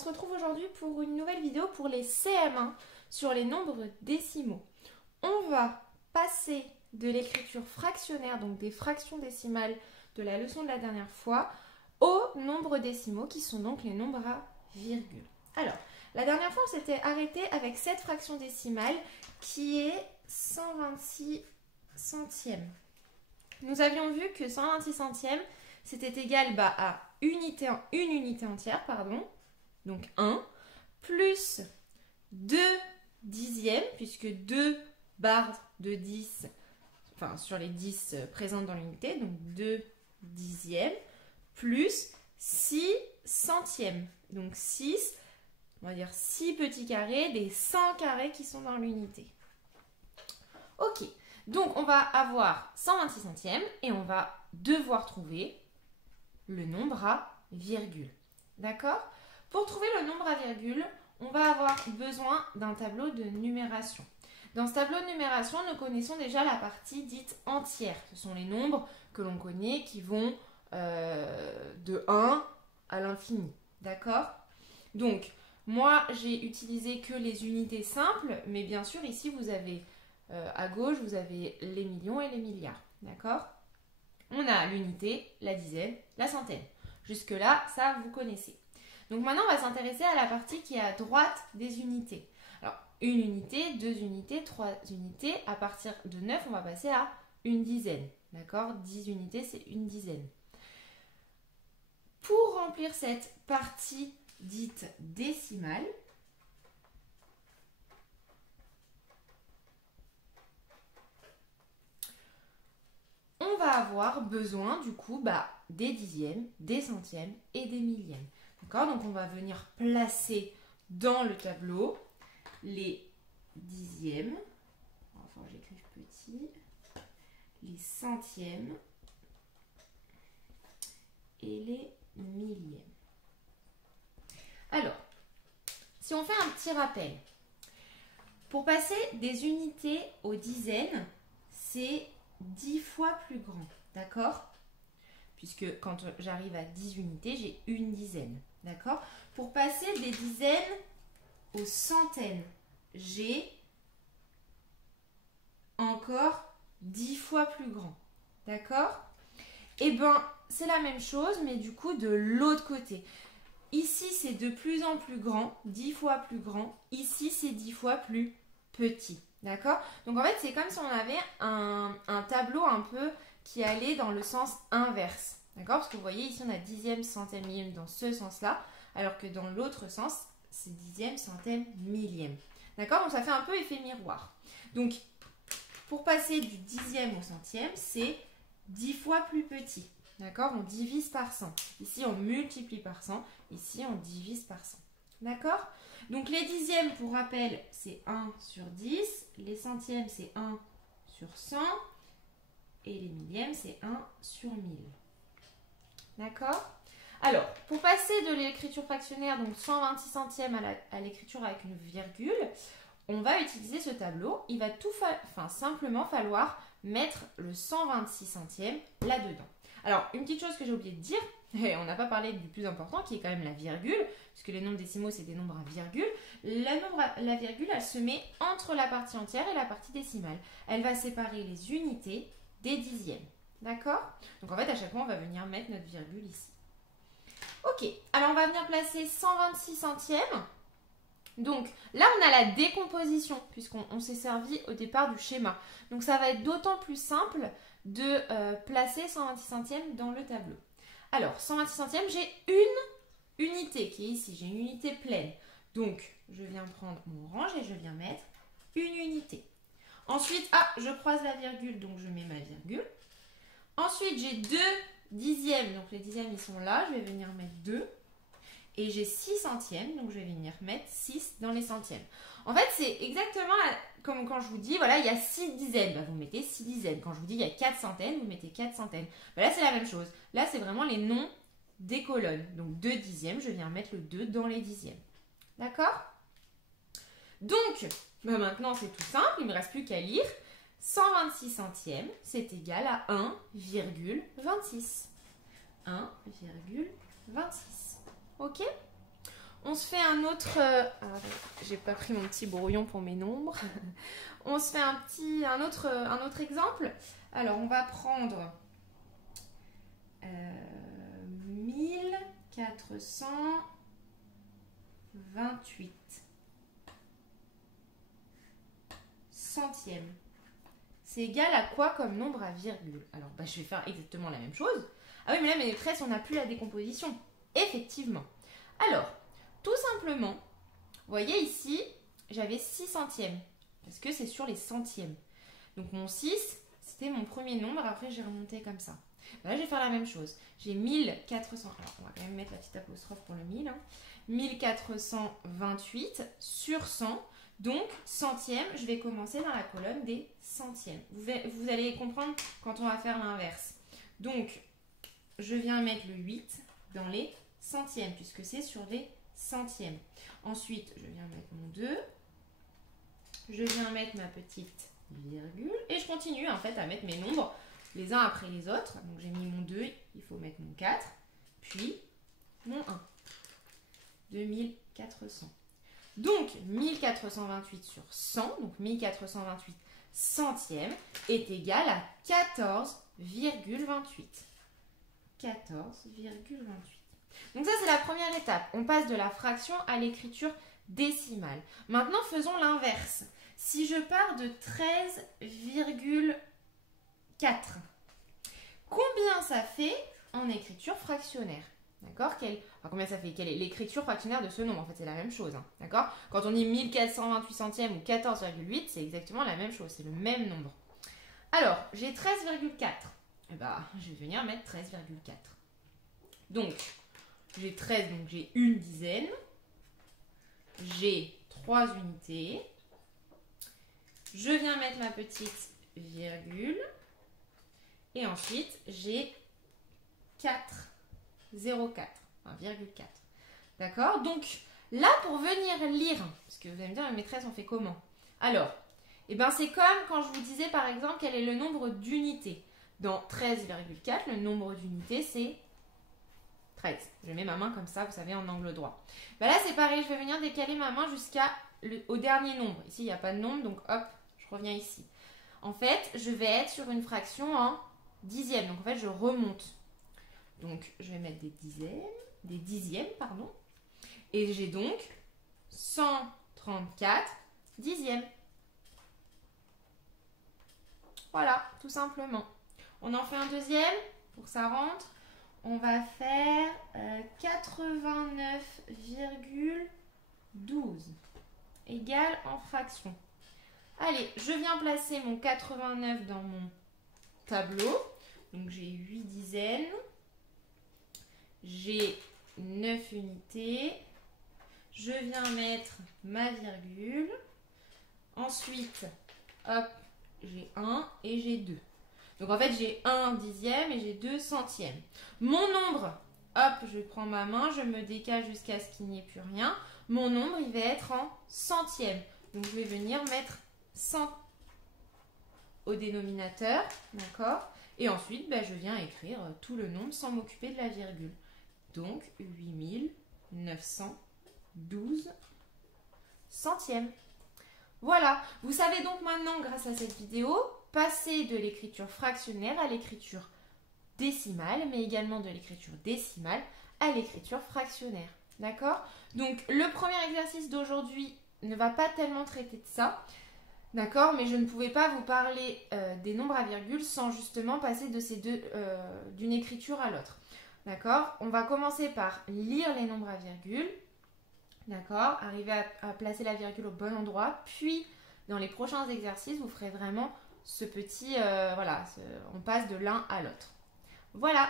se retrouve aujourd'hui pour une nouvelle vidéo pour les CM1 sur les nombres décimaux. On va passer de l'écriture fractionnaire, donc des fractions décimales de la leçon de la dernière fois, aux nombres décimaux qui sont donc les nombres à virgule. Alors, la dernière fois on s'était arrêté avec cette fraction décimale qui est 126 centièmes. Nous avions vu que 126 centièmes c'était égal à une unité entière, donc 1, plus 2 dixièmes, puisque 2 barres de 10, enfin sur les 10 présentes dans l'unité, donc 2 dixièmes, plus 6 centièmes, donc 6, on va dire 6 petits carrés des 100 carrés qui sont dans l'unité. Ok, donc on va avoir 126 centièmes et on va devoir trouver le nombre à virgule. D'accord? Pour trouver le nombre à virgule, on va avoir besoin d'un tableau de numération. Dans ce tableau de numération, nous connaissons déjà la partie dite entière. Ce sont les nombres que l'on connaît qui vont de 1 à l'infini. D'accord? Donc, moi, j'ai utilisé que les unités simples, mais bien sûr, ici, vous avez à gauche, vous avez les millions et les milliards. D'accord? On a l'unité, la dizaine, la centaine. Jusque-là, ça, vous connaissez. Donc maintenant, on va s'intéresser à la partie qui est à droite des unités. Alors, une unité, 2 unités, 3 unités. À partir de 9, on va passer à une dizaine. D'accord? 10 unités, c'est une dizaine. Pour remplir cette partie dite décimale, on va avoir besoin du coup des dixièmes, des centièmes et des millièmes. D'accord? Donc on va venir placer dans le tableau les dixièmes, enfin j'écris petit, les centièmes et les millièmes. Alors, si on fait un petit rappel, pour passer des unités aux dizaines, c'est 10 fois plus grand, d'accord? Puisque quand j'arrive à 10 unités, j'ai une dizaine, d'accord? Pour passer des dizaines aux centaines, j'ai encore 10 fois plus grand, d'accord? Eh bien, c'est la même chose, mais du coup de l'autre côté. Ici, c'est de plus en plus grand, 10 fois plus grand. Ici, c'est 10 fois plus petit. D'accord? Donc en fait, c'est comme si on avait un tableau un peu qui allait dans le sens inverse. D'accord? Parce que vous voyez, ici, on a dixième, centième, millième dans ce sens-là, alors que dans l'autre sens, c'est dixième, centième, millième. D'accord? Donc ça fait un peu effet miroir. Donc, pour passer du dixième au centième, c'est 10 fois plus petit. D'accord? On divise par 100. Ici, on multiplie par 100. Ici, on divise par 100. D'accord? Donc, les dixièmes, pour rappel, c'est 1 sur 10. Les centièmes, c'est 1 sur 100. Et les millièmes, c'est 1 sur 1000. D'accord? Alors, pour passer de l'écriture fractionnaire, donc 126 centièmes à l'écriture avec une virgule, on va utiliser ce tableau. Il va simplement falloir mettre le 126 centièmes là-dedans. Alors, une petite chose que j'ai oublié de dire, et on n'a pas parlé du plus important, qui est quand même la virgule, puisque les nombres décimaux, c'est des nombres à virgule. La virgule, elle se met entre la partie entière et la partie décimale. Elle va séparer les unités des dixièmes. D'accord? Donc, en fait, à chaque fois, on va venir mettre notre virgule ici. Ok, alors on va venir placer 126 centièmes. Donc, là, on a la décomposition, puisqu'on s'est servi au départ du schéma. Donc, ça va être d'autant plus simple de placer 126 centièmes dans le tableau. Alors, 126 centièmes, j'ai une unité qui est ici. J'ai une unité pleine. Donc, je viens prendre mon orange et je viens mettre une unité. Ensuite, je croise la virgule, donc je mets ma virgule. Ensuite, j'ai 2 dixièmes. Donc, les dixièmes, ils sont là. Je vais venir mettre 2. Et j'ai 6 centièmes, donc je vais venir mettre 6 dans les centièmes. En fait, c'est exactement comme quand je vous dis, voilà, il y a 6 dizaines, vous mettez 6 dizaines. Quand je vous dis, il y a 4 centaines, vous mettez 4 centaines. Là, c'est la même chose. Là, c'est vraiment les noms des colonnes. Donc, 2 dixièmes, je viens mettre le 2 dans les dixièmes. D'accord? Donc, maintenant, c'est tout simple, il ne me reste plus qu'à lire. 126 centièmes, c'est égal à 1,26. 1,26. Ok? On se fait un autre... j'ai pas pris mon petit brouillon pour mes nombres. On se fait un autre exemple. Alors, on va prendre 1428 centièmes. C'est égal à quoi comme nombre à virgule? Alors, je vais faire exactement la même chose. Ah oui, mais là, mes maîtresses, on n'a plus la décomposition. Effectivement. Alors, tout simplement, vous voyez ici, j'avais 6 centièmes. Parce que c'est sur les centièmes. Donc, mon 6, c'était mon premier nombre. Après, j'ai remonté comme ça. Là, je vais faire la même chose. J'ai 1400. Alors, on va quand même mettre la petite apostrophe pour le 1000. 1428 sur 100. Donc, centième, je vais commencer dans la colonne des centièmes. Vous allez comprendre quand on va faire l'inverse. Donc, je viens mettre le 8 dans les centièmes, puisque c'est sur les centièmes. Ensuite, je viens mettre mon 2. Je viens mettre ma petite virgule. Et je continue en fait à mettre mes nombres les uns après les autres. Donc, j'ai mis mon 2, il faut mettre mon 4. Puis, mon 1. 2400. Donc, 1428 sur 100, donc 1428 centièmes, est égal à 14,28. 14,28. Donc ça, c'est la première étape. On passe de la fraction à l'écriture décimale. Maintenant, faisons l'inverse. Si je pars de 13,4, combien ça fait en écriture fractionnaire? D'accord? Combien ça fait? Quelle est l'écriture fractionnaire de ce nombre? En fait, c'est la même chose. Hein, d'accord? Quand on dit 1428 centièmes ou 14,8, c'est exactement la même chose. C'est le même nombre. Alors, j'ai 13,4. Eh ben, je vais venir mettre 13,4. Donc, j'ai 13, donc j'ai une dizaine. J'ai 3 unités. Je viens mettre ma petite virgule. Et ensuite, j'ai 4,04. 1,4. D'accord? Donc, là, pour venir lire, parce que vous allez me dire, maîtresse, on fait comment? Alors, eh ben, c'est comme quand je vous disais, par exemple, quel est le nombre d'unités. Dans 13,4, le nombre d'unités, c'est 13. Je mets ma main comme ça, vous savez, en angle droit. Ben là, c'est pareil, je vais venir décaler ma main au dernier nombre. Ici, il n'y a pas de nombre, donc hop, je reviens ici. En fait, je vais être sur une fraction en dixième. Donc, en fait, je remonte. Donc, je vais mettre des dixièmes, pardon. Et j'ai donc 134 dixièmes. Voilà, tout simplement. On en fait un deuxième pour que ça rentre. On va faire 89,12 égale en fraction. Allez, je viens placer mon 89 dans mon tableau. Donc, j'ai 8 dizaines. J'ai 9 unités. Je viens mettre ma virgule. Ensuite, hop, j'ai 1 et j'ai 2. Donc, en fait, j'ai 1 dixième et j'ai 2 centièmes. Mon nombre, hop, je prends ma main, je me décale jusqu'à ce qu'il n'y ait plus rien. Mon nombre, il va être en centièmes. Donc, je vais venir mettre 100 au dénominateur, d'accord? Et ensuite, je viens écrire tout le nombre sans m'occuper de la virgule. Donc, 8912 centièmes. Voilà, vous savez donc maintenant, grâce à cette vidéo, passer de l'écriture fractionnaire à l'écriture décimale, mais également de l'écriture décimale à l'écriture fractionnaire. D'accord? Donc, le premier exercice d'aujourd'hui ne va pas tellement traiter de ça. D'accord? Mais je ne pouvais pas vous parler des nombres à virgule sans justement passer de ces deux, d'une écriture à l'autre. D'accord? On va commencer par lire les nombres à virgule. D'accord? Arriver à placer la virgule au bon endroit. Puis, dans les prochains exercices, vous ferez vraiment ce petit... on passe de l'un à l'autre. Voilà!